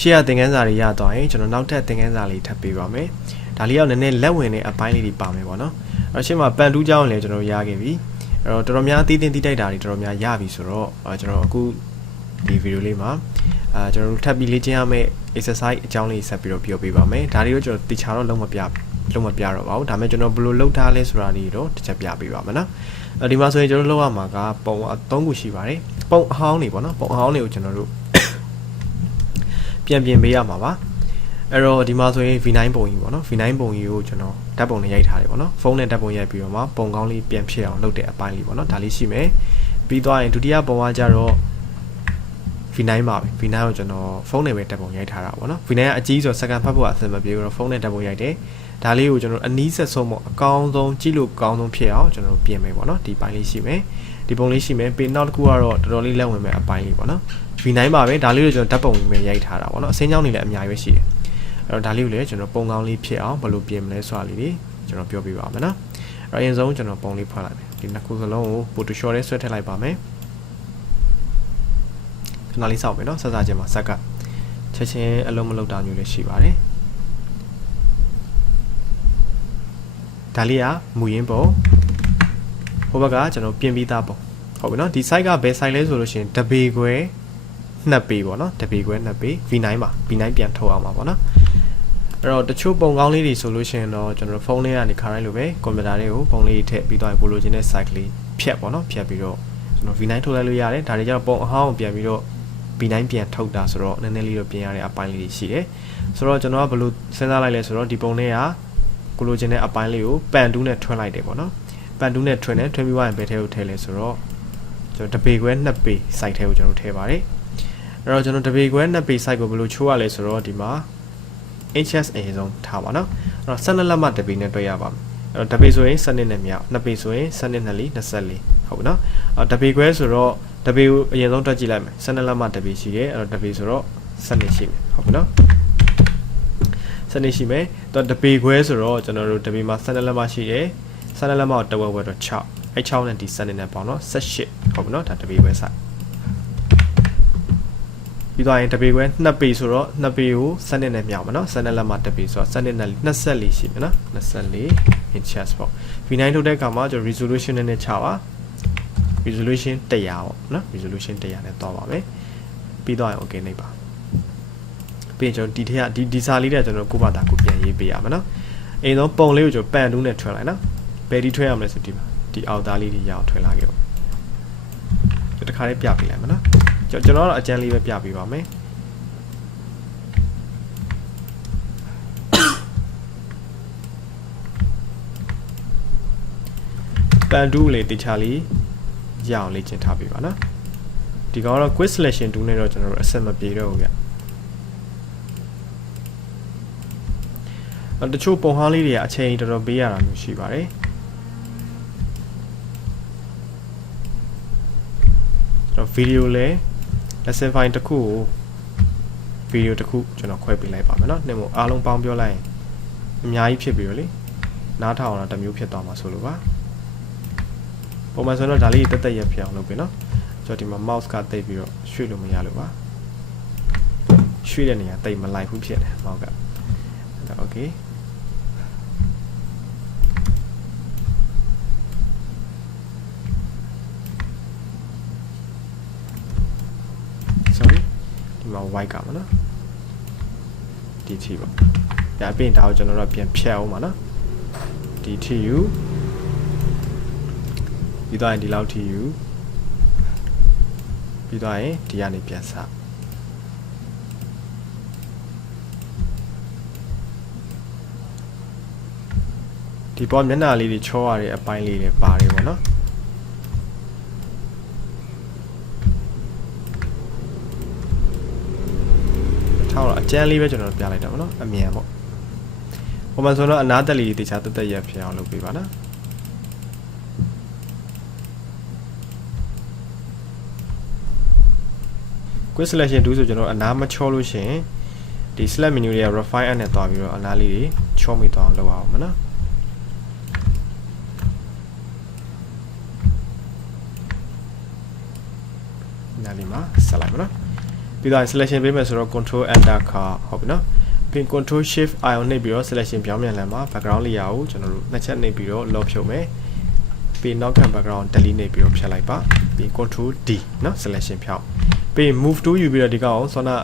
share သင်ခန်းစာတွေရသွားရင်ကျွန်တော်နောက်ထပ်သင်ခန်းစာလေးထပ်ပေးပါမယ်ဒါလေးကနည်းနည်းလက်ဝင်တဲ့အပိုင်းလေးတွေပါမယ်ပေါ့နော်အဲ့တော့ရှင်းမှာပန်တူးကြောင်းလည်းကျွန်တော်ရခဲ့ပြီအဲ့တော့တော်တော်များသိသိတိုက်တာတွေတော်တော်များရပြီဆိုတော့ကျွန်တော်အခုဒီဗီဒီယိုလေးမှာကျွန်တော်တို့ထပ်ပြီးလေ့ကျင့်ရမယ့် exercise အကြောင်းလေးဆက်ပြီးတော့ပြောပြပါမယ်ဒါတွေကိုကျွန်တော်တခြားတော့လုံးမပြတော့ပါဘူးဒါပေမဲ့ကျွန်တော်ဘယ်လိုလုပ်ထားလဲဆိုတာလေးတော့တစ်ချက်ပြပေးပါမယ်နော်ဒီမှာဆိုရင်ကျွန်တော်လုပ်ရမှာကပုံ3ခုရှိပါတယ်ပုံအဟောင်းတွေပေါ့နော်ပုံအဟောင်းတွေကိုကျွန်တော်တို့ပြန်ပြင်ပေးရမှာပါအဲ့တော့ဒီမှာဆိုရင် V9 ပုံကြီးပေါ့နော် V9 ပုံကြီးကိုကျွန်တော်ဓာတ်ပုံနဲ့ရိုက်ထားတယ်ပေါ့နော်ဖုန်းနဲ့ဓာတ်ပုံရိုက်ပြီးတော့မှပုံကောင်းလေးပြန်ဖြစ်အောင်လုပ်တဲ့အပိုင်းလေးပေါ့နော်ဒါလေးရှိမယ်ပြီးသွားရင်ဒုတိယပုံကကြတော့ V9 ပါပဲ V9 ကိုကျွန်တော်ဖုန်းနဲ့ပဲဓာတ်ပုံရိုက်ထားတာပေါ့နော် V9 ကအကြီးဆိုစက္ကန့်ဖတ်ဖို့အဆင်မပြေဘူးတော့ဖုန်းနဲ့ဓာတ်ပုံရိုက်တယ်ဒါလေးကိုကျွန်တော်အနီးဆက်ဆုံးပေါ့အကောင်းဆုံးကြည့်လို့ကောင်းဆုံးဖြစ်အောင်ကျွန်တော်ပြင်မယ်ပေါ့နော်ဒီပိုင်းလေးရှိမယ်ဒီပုံလေးရှိမယ်ပြီးနောက်တစ်ခုကတော့တော်တော်လေးလက်ဝင်မဲ့အပိုင်းလေးပေါ့နော် V9 ပါပဲဒါလေးကိုကျွန်တော်ဓာတ်ပုံနဲ့ရိုက်ထားတာပေါ့နော်အစင်းကြောင်းတွေလည်းအများကြီးပဲရှိတယ်အဲ့တော့ဒါလေးကိုလည်းကျွန်တော်ပုံကောင်းလေးဖြစ်အောင်ဘယ်လိုပြင်မလဲဆိုတာလေးတွေကျွန်တော်ပြောပြပါမယ်နော်အဲ့တော့အရင်ဆုံးကျွန်တော်ပုံလေးဖွင့်လိုက်မယ်ဒီနှစ်ခုစလုံးကို Photoshop နဲ့ဆွဲထည့်လိုက်ပါမယ်ခဏလေးစောင့်မယ်နော်ဆက်စားခြင်းမှာဆက်ကချက်ချင်းအလုံးမလုံးတာမျိုးလည်းရှိပါတယ်ဒါလေးကမူရင်းပုံဟိုဘက်ကကျွန်တော်ပြင်ပြီးသားပုံဟုတ်ပြီနော်ဒီ site ကဘယ် site လဲဆိုလို့ရှိရင်တပေခွဲ2ပေပေါ့နော်တပေခွဲ2ပေ V9 ပါ V9 ပြန်ထုတ်အောင်ပါပေါ့နော်အဲ့တော့တချို့ပုံကောင်းလေးတွေဆိုလို့ရှိရင်တော့ကျွန်တော်ဖုန်းလေးကနေခါတိုင်းလိုပဲကွန်ပျူတာလေးကိုပုံလေးထည့်ပြီးတော့ကိုလိုချင်တဲ့ site လေးဖြတ်ပေါ့နော်ဖြတ်ပြီးတော့ကျွန်တော် V9 ထုတ်လိုက်လို့ရတယ်ဒါတွေကျတော့ပုံအဟောင်းကိုပြန်ပြီးတော့ V9 ပြန်ထုတ်တာဆိုတော့နည်းနည်းလေးတော့ပြင်ရတဲ့အပိုင်းလေးတွေရှိတယ်ဆိုတော့ကျွန်တော်ကဘယ်လိုစဉ်းစားလိုက်လဲဆိုတော့ဒီပုံလေးကကိုလိုချင်တဲ့အပိုင်းလေးကိုပန်တူးနဲ့ထွန်းလိုက်တယ်ပေါ့နော်ပန်တူးနဲ့ထွန်းတယ်ထွန်းပြီးသွားရင်ဘယ်ထဲကိုထည့်လဲဆိုတော့ကျွန်တော်တပေခွဲ2ပေ site ထဲကိုကျွန်တော်ထည့်ပါတယ်အဲ့တော့ကျွန်တော်တပေခွဲ2ပေ site ကိုဘယ်လိုချိုးရလဲဆိုတော့ဒီမှာ HSA ဆုံးထားပါနော်အဲ့တော့12လက်မှတပေနဲ့တွဲရပါမယ်အဲ့တော့တပေဆိုရင်12နဲ့မြောက်2ပေဆိုရင်12နဲ့4 24ဟုတ်ပြီနော်အဲ့တပေခွဲဆိုတော့တပေကိုအရင်ဆုံးတွက်ကြည့်လိုက်မယ်12လက်မှတပေရှိတယ်အဲ့တော့တပေဆိုတော့12ရှိမယ်ဟုတ်ပြီနော်12ရှိမယ်တော့တပေခွဲဆိုတော့ကျွန်တော်တို့တပေမှာ12လက်မှရှိတယ်12လက်မှတဝက်ဝက်တော့6အဲ့6နဲ့ဒီ12နဲ့ပေါ့နော်18ဟုတ်ပြီနော်ဒါတပေခွဲဆိုင်ပြီးသွားရင်တပေခွဲ2ပေဆိုတော့2ပေကို12နဲ့မြောက်ပါနော်12လက်မှတပေဆိုတော့12နဲ့24ရှိမယ်နော်24 inches ပေါ့ V9 ထုတ်တဲ့အခါမှာကျွန်တော် resolution နဲ့ချပါresolution 100ပေါ့နော် resolution 100နဲ့တော့ပါမယ်ပြီးတော့ okay နေပါပြီးရင်ကျွန်တော်ဒီထက်ကဒီစာလေးတဲ့ကျွန်တော်ကိုဘာသာကိုပြန်ရေးပေးရမှာနော်အိမ်ဆုံးပုံလေးကိုကျွန်တော်ပန်တူးနဲ့ထွင်လိုက်နော်ဘယ်ဒီထွင်ရမလဲဆိုဒီအောက်သားလေးတွေရအောင်ထွင်လာခဲ့ပေါ့ကျွန်တော်တစ်ခါလေးပြပေးလိုက်မှာနော်ကျွန်တော်တော့အကျန်းလေးပဲပြပေးပါမယ်ပန်တူးလေးတခြားလေးရအောင်လေ့ကျင့်ထားပေးပါနော်ဒီကောင်တော့ quick selection tool နဲ့တော့ကျွန်တော်တို့အဆက်မပြေတော့ဘူးဗျတချို့ပုံဟောင်းလေးတွေကအချိန်တော်တော်ပေးရတာမျိုးရှိပါတယ်ကျွန်တော်ဗီဒီယိုလဲ lesson file တစ်ခုကိုဗီဒီယိုတစ်ခုကျွန်တော်ခွဲပေးလိုက်ပါမယ်နော်နှစ်မို့အားလုံးပေါင်းပြောလိုက်ရင်အများကြီးဖြစ်ပြီးတော့လေနားထောင်အောင်တစ်မျိုးဖြစ်သွားမှာဆိုလို့ပါပုံမှန်ဆိုတော့ဒါလေးတက်ရဖြစ်အောင်လုပ်ပေးနော်ကျွန်တော်ဒီမှာ mouse ကတိတ်ပြီးတော့ရွှေ့လို့မရလို့ပါရွှေ့တဲ့နေရာတိတ်မလိုက်ဘူးဖြစ်တယ် mouse ကโอเคဒီမှာ white ကမှာနော်ဒီထီပေါ့ဒါပြင်ဒါကိုကျွန်တော်တို့ပြန်ဖြတ်အောင်ပါနော်ဒီထီယူပြီးတော့ဒီလောက်ထီယူပြီးတော့ဒီကနေပြန်စဒီပေါ်မျက်နှာလေးတွေချောရတဲ့အပိုင်းလေးတွေပါတယ်ပေါ့နော်ထောက်တော့အကျန်းလေးပဲကျွန်တော်ပြလိုက်တာပေါ့နော်အမြန်ပေါ့ပုံမှန်ဆိုတော့အနားတက်လေးတွေတခြားတက်ရဖြစ်အောင်လုပ်ပေးပါနော်quick selection tool ဆိုကျွန်တော်အနားမချောလို့ရှင်ဒီ select menu တွေက refine နဲ့တွားပြီးတော့အနားလေးတွေချောမိသွားအောင်လုပ်အောင်မနော်နားလေးမှာဆက်လိုက်မနော် ပြီးတော့ selection ပေးမယ်ဆိုတော့ control enter ခါဟုတ်ပြီနော်ပြီး control shift ion နှိပ်ပြီးတော့ selection ပြောင်းပြန်လာမှာ background layer ကိုကျွန်တော်တို့နှစ်ချက်နှိပ်ပြီးတော့ lock ဖြုတ်မယ်ပြီးနောက်ခံ background delete နှိပ်ပြီးတော့ဖြတ်လိုက်ပါပြီး control D နော် selection ဖြောင်းပြီး move to ယူပြီးတော့ဒီကောင်ဆောနာ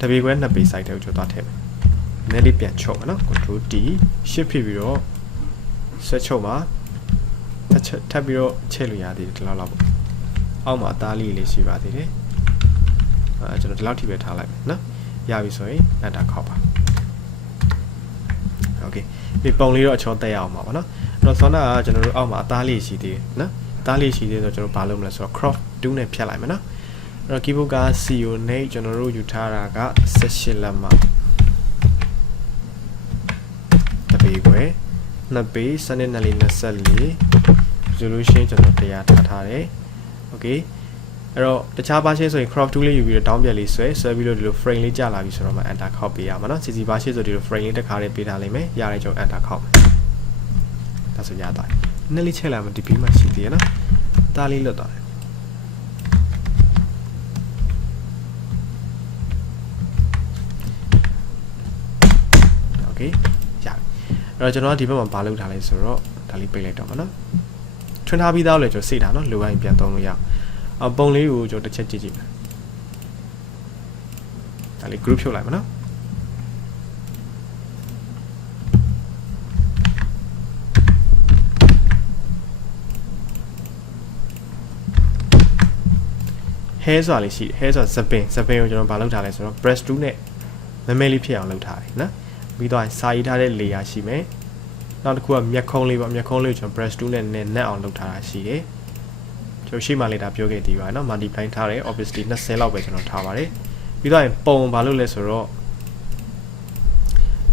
တပေခွဲ2ပေ side ထဲကိုကျွန်တော်သွားထည့်မယ်နည်းလေးပြန်ချုပ်မယ်နော် control D shift ဖြစ်ပြီးတော့ဆွဲချုပ်မှာထပ်ပြီးတော့ချဲ့လို့ရသေးတယ်ဒီလောက်ပေါ့အောက်မှာအသားလေးရှိပါသေးတယ်ကျွန်တော်ဒီလောက်ထိပဲထားလိုက်မယ်နော်ရပြီဆိုရင် enter ခောက်ပါ okay ဒီပုံလေးတော့အချောတက်ရအောင်ပါဗောနော်အဲ့တော့ဆောနာကကျွန်တော်တို့အောက်မှာအသားလေးရှိသေးတယ်နော်အသားလေးရှိသေးဆိုကျွန်တော်ဘာလုပ်မလဲဆိုတော့ crop 2နဲ့ဖြတ်လိုက်မယ်နော်အဲ့တော့ keyboard က CO နဲ့ကျွန်တော်တို့ယူထားတာက18လက်မှတပေခွဲ2ပေစနစ်နဲ့လေး24 resolution ကျွန်တော်တရားထားတယ် okay အဲ့တော့တခြား version ဆိုရင် crop tool လေးယူပြီးတော့ down ပြန်လေးဆွဲပြီးတော့ဒီလို frame လေးကြာလာပြီဆိုတော့မှ enter ခောက်ပေးရမှာနော် CC version ဆိုဒီလို frame လေးတစ်ခါလေးပေးထားလိမ့်မယ်ရတယ်ကျွန်တော် enter ခောက်မယ်ဒါဆိုရသွားတယ်နည်းလေးချက်လိုက်မှဒီပြီးမှရှိသေးရနော်ဒါလေးလွတ်သွားတယ် okay ရပြီအဲ့တော့ကျွန်တော်ကဒီဘက်မှာဘာလုပ်ထားလဲဆိုတော့ဒါလေးပိတ်လိုက်တော့မှာနော်ထွန်းထားပြီးသားလို့ကျွန်တော်စိတ်ထားနော်လိုတိုင်းပြန်သုံးလို့ရအောင်ပုံလေးကိုကျွန်တော်တစ်ချက်ကြည့်ကြည့်မယ်ဒါလေး group ဖြုတ်လိုက်မှာနော်hair ဆိုတာလေးရှိတယ် hair ဆိုတာ zapin ကိုကျွန်တော်ဘာလုပ်ထားလဲဆိုတော့ brush tool နဲ့မဲမဲလေးဖြစ်အောင်လုပ်ထားတယ်နော်ပြီးတော့စာရေးထားတဲ့ layer ရှိမယ်နောက်တစ်ခုကမျက်ခုံးလေးပေါ့မျက်ခုံးလေးကိုကျွန်တော် brush tool နဲ့နက်အောင်လုပ်ထားတာရှိတယ်ကျွန်တော်ရှေ့မှာလေးဒါပြောခဲ့တည်ပါနော် multiply ထားတယ် obviously 20လောက်ပဲကျွန်တော်ထားပါတယ်ပြီးတော့ပုံဘာလုပ်လဲဆိုတော့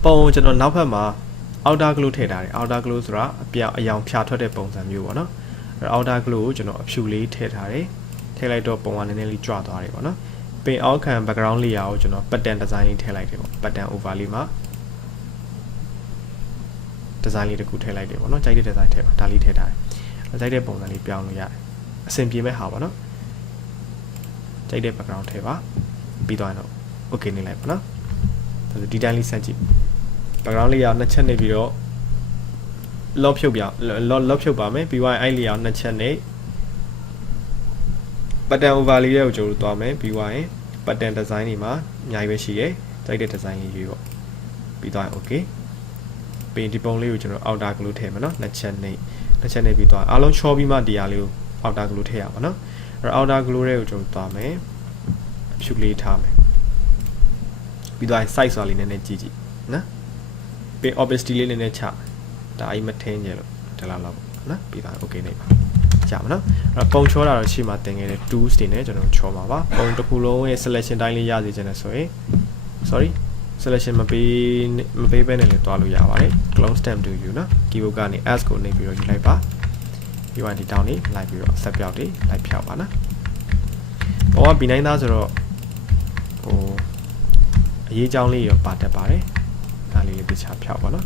ပုံကျွန်တော်နောက်ဘက်မှာ outer glow ထည့်ထားတယ် outer glow ဆိုတာအယောင်ဖြာထွက်တဲ့ပုံစံမျိုးပေါ့နော်အဲ့ outer glow ကိုကျွန်တော်အဖြူလေးထည့်ထားတယ်ထည့်လိုက်တော့ပုံကနည်းနည်းလေးကြွသွားတယ်ပေါ့နော်ပင်အောက်ခံ background layer ကိုကျွန်တော် pattern design လေးထည့်လိုက်တယ်ပေါ့ pattern over လေးမှာ design လေးတစ်ခုထည့်လိုက်တယ်ပေါ့နော်ကြိုက်တဲ့ design ထည့်ပါဒါလေးထည့်ထားတယ်ကြိုက်တဲ့ပုံစံလေးပြောင်းလို့ရတယ်အဆင်ပြေမဲ့ဟာပေါ့နော်ကြိုက်တဲ့ background ထည့်ပါပြီးသွားရင်တော့ okay နေလိုက်ပါနော်ဒါဆိုဒီတိုင်းလေးဆက်ကြည့် background လေးရနှစ်ချက်နေပြီးတော့ lock ဖြုတ်ပြ lock ဖြုတ်ပါမယ်ပြီးသွားရင်အဲ့လေးရနှစ်ချက်နေ pattern over လေးရဲ့ကိုကျွန်တော်တို့သွားမယ်ပြီးသွားရင် pattern design တွေမှာအများကြီးပဲရှိတယ်ကြိုက်တဲ့ design လေးရွေးပေါ့ပြီးသွားရင် okay ပြီးဒီပုံလေးကိုကျွန်တော် outer glow ထည့်မယ်နော်နှစ်ချက်နေပြီးသွားအားလုံးချောပြီးမှဒီဟာလေးကို outer glow ထည့်ရပါနော်အဲ့ outer glow တွေကိုကျွန်တော်သွားမယ်အဖြူလေးထားမယ်ပြီးသွားရင် size ဆိုတာလေးနည်းနည်းကြည့်နော်ပြီး opacity လေးနည်းနည်းချဒါအိမ်မထင်းကြလို့ဒီလောက်ပေါ့နော်ပြီးသွားရင် okay နေပါကြာမနော်အဲ့ပုံချောတာတော့ရှေ့မှာတင်ခဲ့တဲ့ tools တွေနဲ့ကျွန်တော်ချောမှာပါပုံတစ်ခုလုံးရဲ့ selection တိုင်းလေးရစေချင်တယ်ဆိုရင် sorry selection မပေးဘဲနဲ့လည်းတွားလို့ရပါတယ် clone stamp to you နော် keyboard ကနေ s ကိုနှိပ်ပြီးတော့ယူလိုက်ပါပြီးတော့ဒီတောင်းလေးလိုက်ပြီးတော့ဆက်ပြောက်လေးလိုက်ဖြောက်ပါနော်ဘောက B9 သားဆိုတော့ဟိုအရေးကြောင်းလေးရောပါတတ်ပါတယ်ဒါလေးတခြားဖြောက်ပါနော်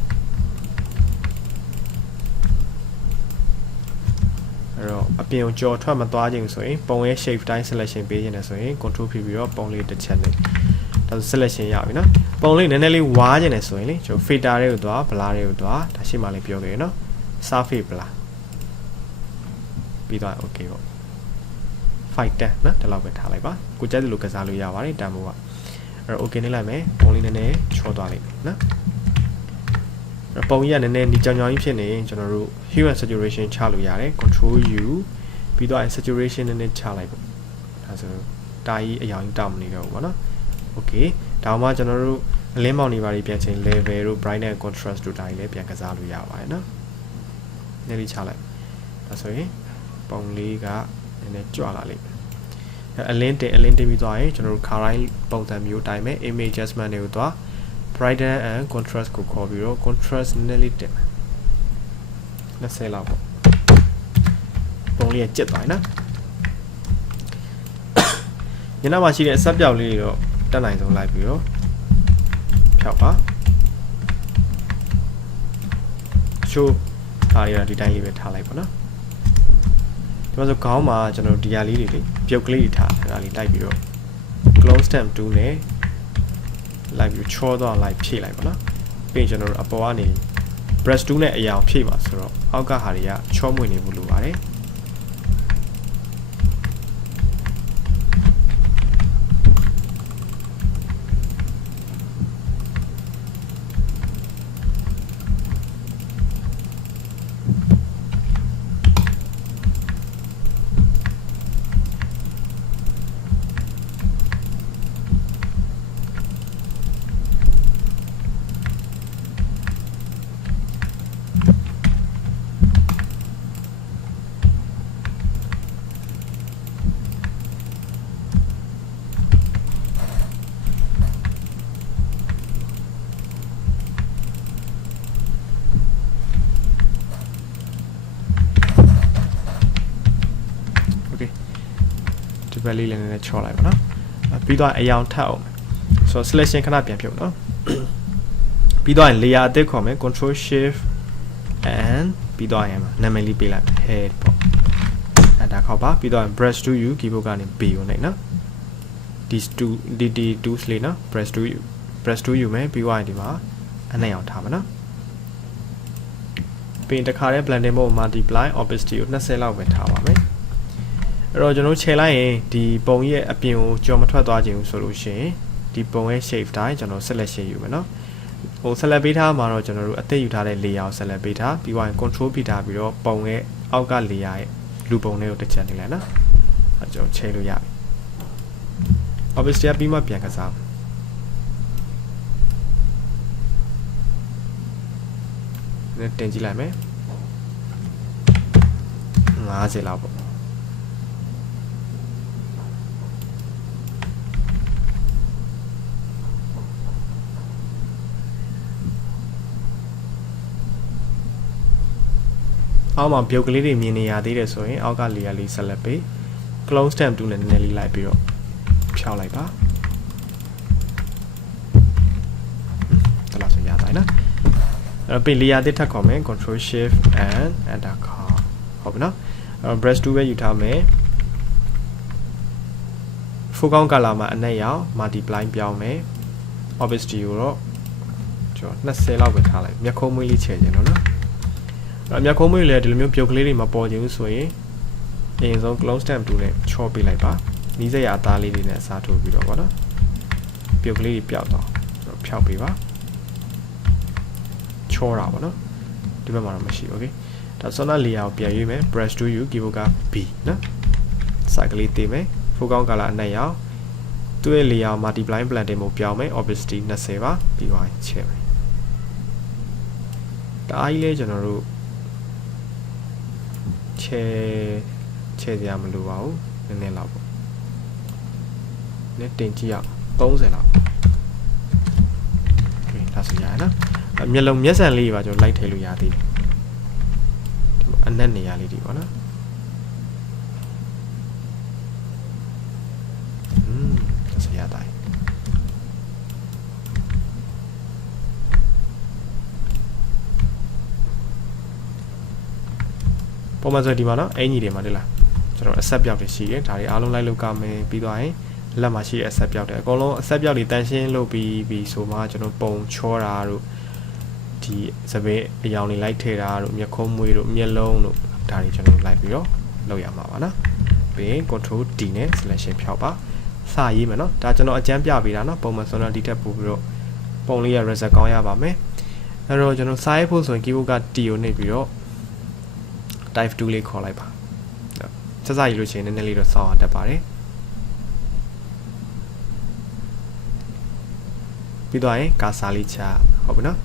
အဲ့တော့အပြင်ကိုကြော်ထွက်မသွားခြင်းဆိုရင်ပုံရဲ့ shape တိုင်း selection ပေးခြင်းနဲ့ဆိုရင် control ဖြစ်ပြီးတော့ပုံလေးတစ်ချက်နဲ့ဒါဆို selection ရပြီနော်ပုံလေးနည်းနည်းလေးဝါးခြင်းနဲ့ဆိုရင်လေကျွန်တော် filter တွေကိုသွား blur တွေကိုသွားဒါရှိမှလေးပြောခဲ့ရနော် surface blur ပြီးတော့ okay ပေါ့ 5 10နော်ဒီလောက်ပဲထားလိုက်ပါကိုကြိုက်တယ်လို့ကစားလို့ရပါတယ်တန်ဖိုးကအဲ့တော့ okay နေလိုက်မယ်ပုံလေးနည်းနည်းချောသွားလိမ့်မယ်နော်ပုံကြီးကနည်းနည်းဒီကြောင်ကြောင်ကြီးဖြစ်နေကျွန်တော်တို့ hue and saturation ချလို့ရတယ် control U ပြီးတော့ saturation နည်းနည်းချလိုက်ပေါ့ဒါဆိုတာကြီးအယောင်ကြီးတောက်မနေတော့ဘူးပေါ့နော် okay ဒါမှကျွန်တော်တို့အလင်းမောင်နေပါလိပြန်ချိန် level တို့ brightness contrast တို့ဒါကြီးလည်းပြန်ကစားလို့ရပါတယ်နော်နည်းလေးချလိုက်ဒါဆိုရင်ပုံလေးကနည်းနည်းကြွလာလိမ့်မယ်အလင်းတင်ပြီးသွားရင်ကျွန်တော်တို့ color ပုံစံမျိုးတိုင်းမဲ့ image adjustment တွေကိုသွား brightness and contrast ကိုခေါ်ပြီးတော့ contrast နည်းလေးတင်20လောက်ပေါ့ပုံလေးကကျက်သွားပြီနော်ညနာမှာရှိတဲ့အဆက်ပြောက်လေးတွေတော့တက်နိုင်ဆုံးလိုက်ပြီးတော့ဖြောက်ပါချိုးဒါတွေတော့ဒီတိုင်းလေးပဲထားလိုက်ပါနော်ဒီမှာဆိုခေါင်းမှာကျွန်တော်ဒီဟာလေးတွေပြုတ်ကလေးတွေထားဒါလေးတိုက်ပြီးတော့ clone stamp 2နဲ့လိုက်ပြီးချောတော့လိုက်ဖြည့်လိုက်ပါနော်ပြီးရင်ကျွန်တော်တို့အပေါ်ကနေ brush 2နဲ့အရာဖြည့်ပါဆိုတော့အောက်ကဟာတွေကချောမွေ့နေဖို့လိုပါတယ်ဒီဘက်လေးလည်းနည်းနည်းချောလိုက်ပါနော်ပြီးတော့အရောင်ထပ်အောင်ဆိုတော့ selection ခဏပြန်ဖြုတ်နော်ပြီးတော့ layer အသစ်ခေါ်မယ် control shift and ပြီးတော့နာမည်လေးပေးလိုက် head ပေါ့အဲ့ဒါခေါက်ပါပြီးတော့ brush to you keyboard ကနေ B ကိုနှိပ်နော်ဒီ2လေးနော် brush to you မယ်ပြီးတော့ဒီမှာအနှံ့အောင်ထားပါနော်ပြီးတခါတည်း blending mode multiply opacity ကို20လောက်ပဲထားပါမယ်အဲ့တော့ကျွန်တော်ခြေလိုက်ရင်ဒီပုံရဲ့အပြင်ကိုကြော်မထွက်သွားခြင်းဆိုလို့ရှိရင်ဒီပုံရဲ့ shape တိုင်းကျွန်တော် selection ယူမယ်နော်ဟို select ပေးထားမှာတော့ကျွန်တော်တို့အသစ်ယူထားတဲ့ layer ကို select ပေးထားပြီးတော့ control ဖိထားပြီးတော့ပုံရဲ့အောက်က layer ရဲ့လူပုံလေးကိုတစ်ချက်နေလိုက်နော်အဲ့ကျွန်တော်ခြေလို့ရပြီ opacity ပြီးမှပြန်ကစားနဲ့တင်ကြည့်လိုက်မယ်50လောက်ပေါ့အောက်မှာပြုတ်ကလေးတွေမြင်နေရသေးတယ်ဆိုရင်အောက်က layer လေး select ပေး clone stamp 2နဲ့နည်းနည်းလေးလိုက်ပြီးတော့ဖြောက်လိုက်ပါဒါလားဆိုရတိုင်းနော်အဲ့ပြီး layer တစ်ထပ်ခေါ်မယ် control shift and enter ခေါ်ဟုတ်ပြီနော်အဲ့ brush 2ပဲယူထားမယ် foreground color မှာအနက်ရောင် multiply ပြောင်းမယ် opacity ကိုတော့ကျွန်တော်20လောက်ပဲထားလိုက်မျက်ခုံးမွေးလေးချဲ့ခြင်းတော့နော်မျက်ခုံးမွေးလည်းဒီလိုမျိုးပြုတ်ကလေးတွေမပေါ်ခြင်းဆိုရင်အရင်ဆုံး clone stamp 2နဲ့ချောပေးလိုက်ပါနီးစက်ရအသားလေးတွေနဲ့အစားထိုးပြီးတော့ဗောနော်ပြုတ်ကလေးတွေပျောက်တော့ဖြောက်ပေးပါချောတာဗောနော်ဒီဘက်မှာတော့မရှိဘူး okay ဒါဆိုတော့ layer ကိုပြန်ရွေးမယ် brush to you keyboard က B နော် cycle လေးတည်မယ် foreground color အနက်ရောင်သူ့ရဲ့ layer multiply blending ကိုပြောင်းမယ် opacity 20ပါပြီးသွားချဲ့မယ်ဒါအားကြီးလဲကျွန်တော်တို့ချဲစရာမလိုပါဘူးနည်းနည်းလောက်ပေါ့နည်းတင်ကြည့်ရအောင်30လောက်โอเคဒါဆိုရရနော်မျက်လုံးမျက်စံလေးပါကျွန်တော်လိုက်ထည့်လို့ရသေးတယ်ဒီအနက်နေရာလေးဒီပေါ့နော်ဒါဆိုရတိုင်းပုံမှန်ဆိုဒီမှာနော်အင်ကြီးတွေမှာတွေ့လားကျွန်တော် accept ပြောက်တွေရှိတယ်ဒါတွေအားလုံးလိုက်လုပ်ကမယ်ပြီးသွားရင်လက်မှာရှိတဲ့ accept ပြောက်တွေအကုန်လုံး accept ပြောက်တွေတန်ရှင်းလုပ်ပြီးဆိုမှကျွန်တော်ပုံချောတာတို့ဒီစပင်းအယောင်တွေလိုက်ထည့်တာတို့မျက်ခုံးမွေးတို့မျက်လုံးတို့ဒါတွေကျွန်တော်လိုက်ပြီးတော့လုပ်ရမှာပါနော်ပြီးရင် control D နဲ့ selection ဖြောက်ပါစာရေးမယ်နော်ဒါကျွန်တော်အကြမ်းပြပေးတာနော်ပုံမှန်ဆိုတော့ဒီထက်ပို့ပြီးတော့ပုံလေးရ result ကောင်းရပါမယ်အဲ့တော့ကျွန်တော်စာရေးဖို့ဆိုရင် keyboard က T ကိုနှိပ်ပြီးတော့ type 2လေးခေါ်လိုက်ပါစစရေးလို့ရှိရင်နည်းနည်းလေးတော့စောင်းအောင်တက်ပါတယ်ပြီးတော့ရင်ကာစာလေးချဟုတ်ပြီနော်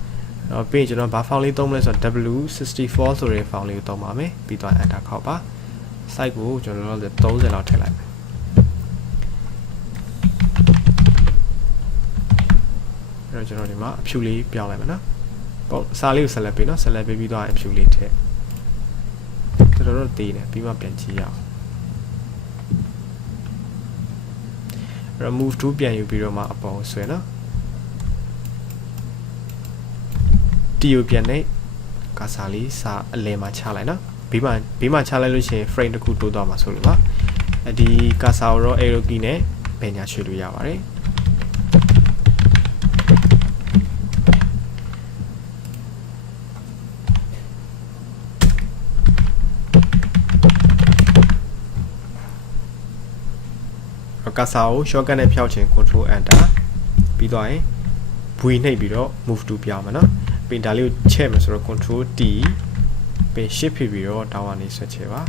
အဲ့တော့ပြီးရင်ကျွန်တော်ဘာ file လေးသုံးမလဲဆိုတော့ W64 ဆိုတဲ့ file လေးကိုသုံးပါမယ်ပြီးတော့ enter ခေါက်ပါ site ကိုကျွန်တော်တို့30လောက်ထည့်လိုက်မယ်အဲ့တော့ကျွန်တော်ဒီမှာအဖြူလေးပြောင်းလိုက်မယ်နော်ပုံစာလေးကို select ပေးနော် select ပေးပြီးတော့အဖြူလေးထည့်တော်တော်သေးတယ်ပြီးမှပြန်ကြည့်ရအောင် remove to ပြန်ယူပြီးတော့မှအပေါ်ဆွဲနော် T ကိုပြန်နေကာစာလေးစာအလယ်မှာချလိုက်နော်ဘေးမှာချလိုက်လို့ရှိရင် frame တစ်ခုတိုးသွားမှာဆိုလို့ပါဒီကာစာကိုတော့ arrow key နဲ့ဘ ဘယ်ညာရွှေ့လို့ရပါတယ်ကာဆာကို shortcut နဲ့ဖျောက်ခြင်း control enter ပြီးသွားရင် V နှိပ်ပြီးတော့ move to ပြောင်းမယ်နော်ပြီးဒါလေးကိုချဲ့မယ်ဆိုတော့ control T ပြီး shift ဖြစ်ပြီးတော့တောင်းကနေဆွဲချဲ့ပါ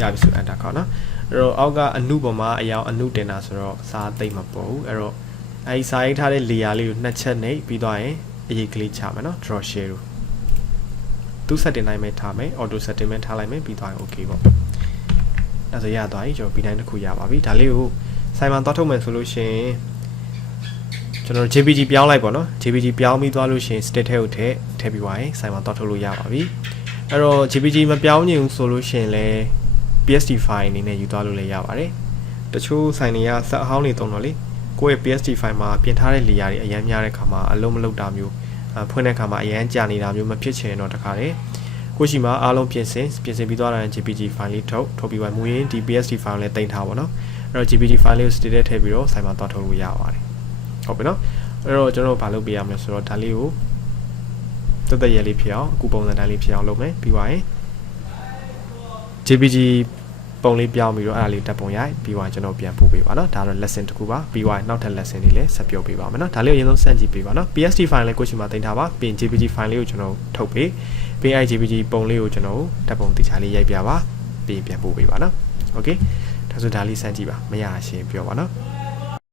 ရပြီဆို enter ခေါက်နော်အဲ့တော့အောက်ကအနုပေါ်မှာအယောင်အနုတင်တာဆိုတော့စာသိမ့်မပေါ်ဘူးအဲ့တော့အဲဒီစာရေးထားတဲ့ layer လေးကိုနှစ်ချက်နှိပ်ပြီးသွားရင်အရေးကလေးချမယ်နော် draw share လို့သူ setting တိုင်းပဲထားမယ် auto setting ပဲထားလိုက်မယ်ပြီးသွားရင် okay ပေါ့အဲ့ဆိုရသွားပြီကျွန်တော် B9 တစ်ခုရပါပြီဒါလေးကိုဆိုင်မှာသွားထုတ်မယ်ဆိုလို့ရှိရင်ကျွန်တော် JPG ပြောင်းလိုက်ပေါ့နော် JPG ပြောင်းပြီးသွားလို့ရှိရင် state ထဲကိုထည့်ပြီးသွားရင်ဆိုင်မှာသွားထုတ်လို့ရပါပြီအဲ့တော့ JPG မပြောင်းချင်ဘူးဆိုလို့ရှိရင်လည်း PSD file အနေနဲ့ယူသွားလို့လည်းရပါတယ်တချို့ဆိုင်တွေကစက်အဟောင်းတွေတုံးတော့လေကိုယ့်ရဲ့ PSD file မှာပြင်ထားတဲ့ layer တွေအရင်များတဲ့ခါမှာအလုံးမလုံးတာမျိုးဖွင့်တဲ့ခါမှာအရင်ကြာနေတာမျိုးမဖြစ်ချင်တော့တခါလေကိုရှိမှာအားလုံးပြင်ဆင်ပြီးသွားတဲ့ JPG file လေးထုတ်ပြီးမှမူရင်းဒီ PSD file လေးတင်ထားပါတော့အဲ့တော့ JPG file လေးကို state ထဲထည့်ပြီးတော့ဆိုင်မှာသွားထုတ်လို့ရပါတယ်ဟုတ်ပြီနော်အဲ့တော့ကျွန်တော်တို့ဘာလုပ်ပေးရမလဲဆိုတော့ဒါလေးကိုတက်ရဲလေးဖြစ်အောင်အခုပုံစံတိုင်းလေးဖြစ်အောင်လုပ်မယ်ပြီးသွားရင် JPG ပုံလေးပြောင်းပြီးတော့အဲ့ဒါလေးတက်ပုံရိုက်ပြီးသွားကျွန်တော်ပြန်ပို့ပေးပါနော်ဒါတော့ lesson တစ်ခုပါပြီးသွားနောက်ထပ် lesson တွေလည်းဆက်ပြောပေးပါမယ်နော်ဒါလေးကိုအရင်ဆုံးစမ်းကြည့်ပေးပါနော် PSD file လေးကိုရှိမှတင်ထားပါပြီးရင် JPG file လေးကိုကျွန်တော်ထုတ်ပေးပြီးရင် JPG ပုံလေးကိုကျွန်တော်တက်ပုံတခြားလေးရိုက်ပြပါပြီးရင်ပြန်ပို့ပေးပါနော် okay ဒါဆိုဒါလေးစမ်းကြည့်ပါမရရှရင်ပြောပါနော်